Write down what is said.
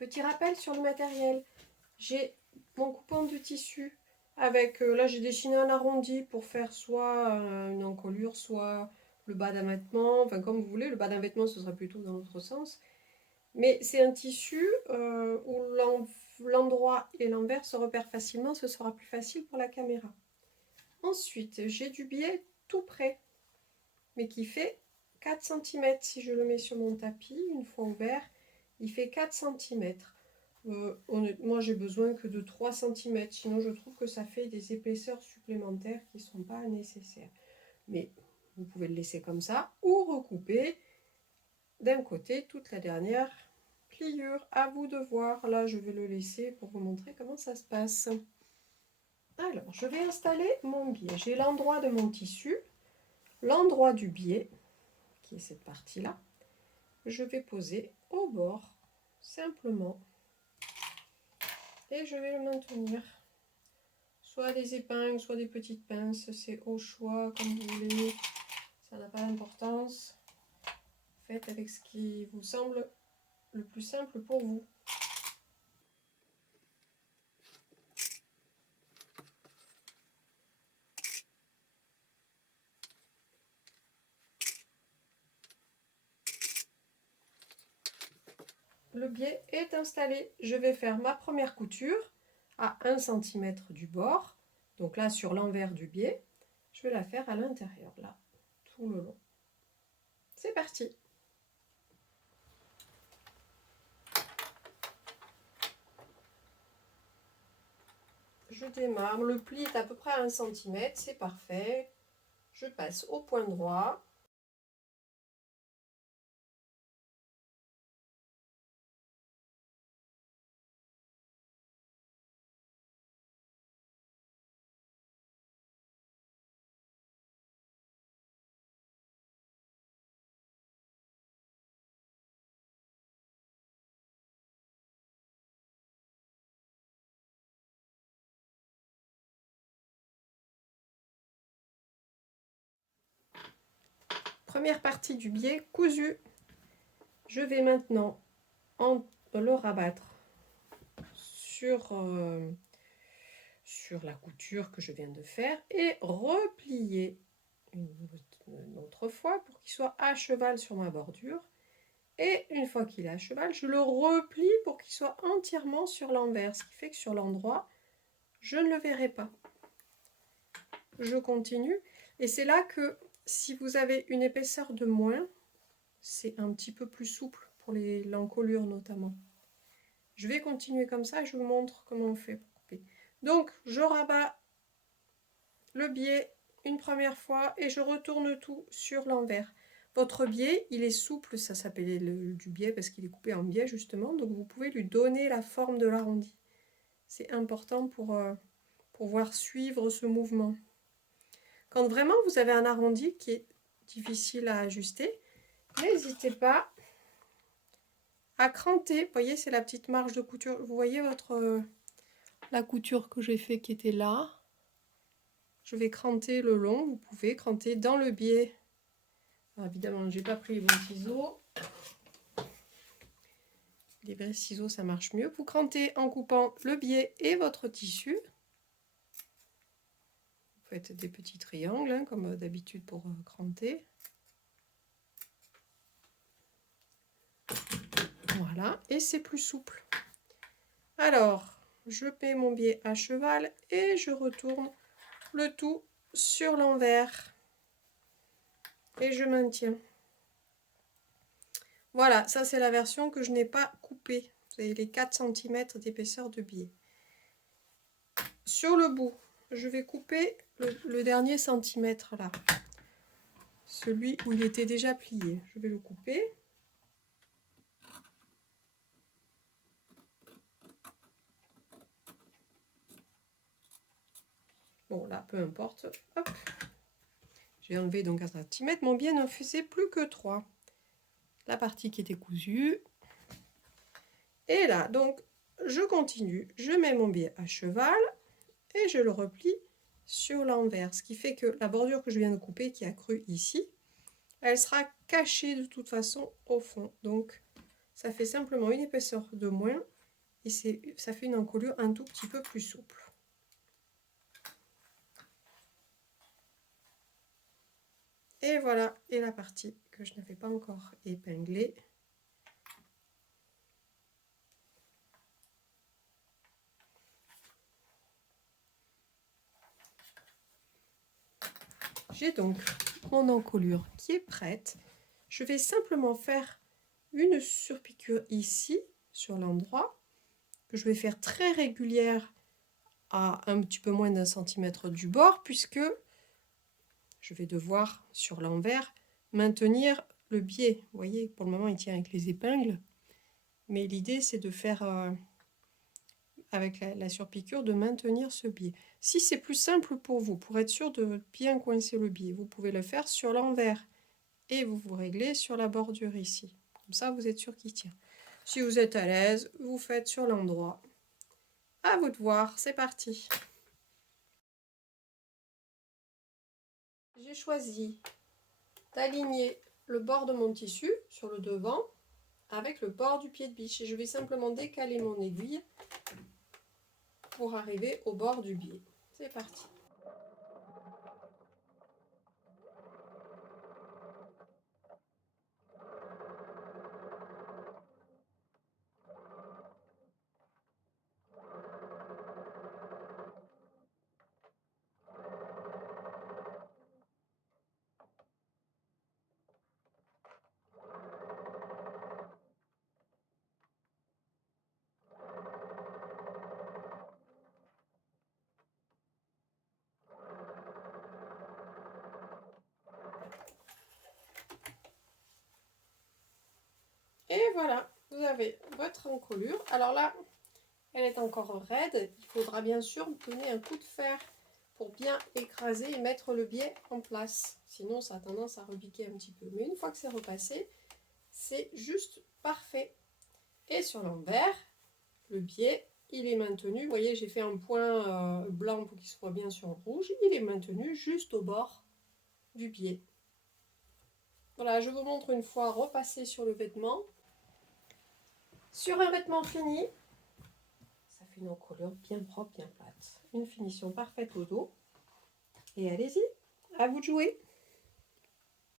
Petit rappel sur le matériel. J'ai mon coupon de tissu avec, là j'ai dessiné un arrondi pour faire soit une encolure, soit le bas d'un vêtement, enfin comme vous voulez. Le bas d'un vêtement ce sera plutôt dans l'autre sens. Mais c'est un tissu où l'endroit et l'envers se repèrent facilement, ce sera plus facile pour la caméra. Ensuite, j'ai du biais tout prêt, mais qui fait 4 cm. Si je le mets sur mon tapis, une fois ouvert, il fait 4 cm. Honnêtement, j'ai besoin que de 3 cm, sinon je trouve que ça fait des épaisseurs supplémentaires qui ne sont pas nécessaires. Mais vous pouvez le laisser comme ça, ou recouper d'un côté toute la dernière pliure. À vous de voir. Là, je vais le laisser pour vous montrer comment ça se passe. Alors, je vais installer mon biais. J'ai l'endroit de mon tissu, l'endroit du biais, qui est cette partie-là. Je vais poser au bord, simplement. Et je vais le maintenir. Soit des épingles, soit des petites pinces. C'est au choix, comme vous voulez. Ça n'a pas d'importance. Faites avec ce qui vous semble le plus simple pour vous. Le biais est installé. Je vais faire ma première couture à 1 cm du bord. Donc là, sur l'envers du biais, je vais la faire à l'intérieur, là, tout le long. C'est parti! Je démarre, le pli est à peu près à 1 cm, c'est parfait. Je passe au point droit. Première partie du biais cousu. Je vais maintenant le rabattre sur la couture que je viens de faire et replier une autre fois pour qu'il soit à cheval sur ma bordure. Et une fois qu'il est à cheval, je le replie pour qu'il soit entièrement sur l'envers, ce qui fait que sur l'endroit, je ne le verrai pas. Je continue et c'est là que si vous avez une épaisseur de moins, c'est un petit peu plus souple pour l'encolure notamment. Je vais continuer comme ça et je vous montre comment on fait pour couper. Donc je rabats le biais une première fois et je retourne tout sur l'envers. Votre biais, il est souple, ça s'appelle du biais parce qu'il est coupé en biais justement, donc vous pouvez lui donner la forme de l'arrondi. C'est important pour pouvoir suivre ce mouvement. Quand vraiment vous avez un arrondi qui est difficile à ajuster, n'hésitez pas à cranter. Vous voyez, c'est la petite marge de couture. Vous voyez la couture que j'ai fait qui était là. Je vais cranter le long. Vous pouvez cranter dans le biais. Alors évidemment, je n'ai pas pris les bons ciseaux. Les vrais ciseaux, ça marche mieux. Vous crantez en coupant le biais et votre tissu. Vous faites des petits triangles, hein, comme d'habitude pour cranter. Voilà, et c'est plus souple. Alors, je mets mon biais à cheval et je retourne le tout sur l'envers. Et je maintiens. Voilà, ça c'est la version que je n'ai pas coupée. Vous avez les 4 cm d'épaisseur de biais. Sur le bout, je vais couper le dernier centimètre là. Celui où il était déjà plié. Je vais le couper. Bon, là, peu importe. Hop. J'ai enlevé donc 1 cm. Mon biais ne faisait plus que 3. La partie qui était cousue. Et là, donc, je continue. Je mets mon biais à cheval et je le replie sur l'envers. Ce qui fait que la bordure que je viens de couper, qui a cru ici, elle sera cachée de toute façon au fond. Donc, ça fait simplement une épaisseur de moins et ça fait une encolure un tout petit peu plus souple. Et voilà, et la partie que je n'avais pas encore épinglée. J'ai donc mon encolure qui est prête. Je vais simplement faire une surpiqûre ici, sur l'endroit, que je vais faire très régulière à un petit peu moins d'un centimètre du bord, puisque je vais devoir, sur l'envers, maintenir le biais. Vous voyez, pour le moment, il tient avec les épingles. Mais l'idée, c'est de faire, avec la surpiqûre, de maintenir ce biais. Si c'est plus simple pour vous, pour être sûr de bien coincer le biais, vous pouvez le faire sur l'envers. Et vous réglez sur la bordure ici. Comme ça, vous êtes sûr qu'il tient. Si vous êtes à l'aise, vous faites sur l'endroit. À vous de voir, c'est parti. J'ai choisi d'aligner le bord de mon tissu sur le devant avec le bord du pied de biche. Et je vais simplement décaler mon aiguille pour arriver au bord du biais. C'est parti. Et voilà, vous avez votre encolure. Alors là, elle est encore raide. Il faudra bien sûr donner un coup de fer pour bien écraser et mettre le biais en place. Sinon, ça a tendance à repiquer un petit peu. Mais une fois que c'est repassé, c'est juste parfait. Et sur l'envers, le biais, il est maintenu. Vous voyez, j'ai fait un point blanc pour qu'il soit bien sur le rouge. Il est maintenu juste au bord du biais. Voilà, je vous montre une fois repassé sur le vêtement. Sur un vêtement fini, ça fait une encolure bien propre, bien plate. Une finition parfaite au dos. Et allez-y, à vous de jouer.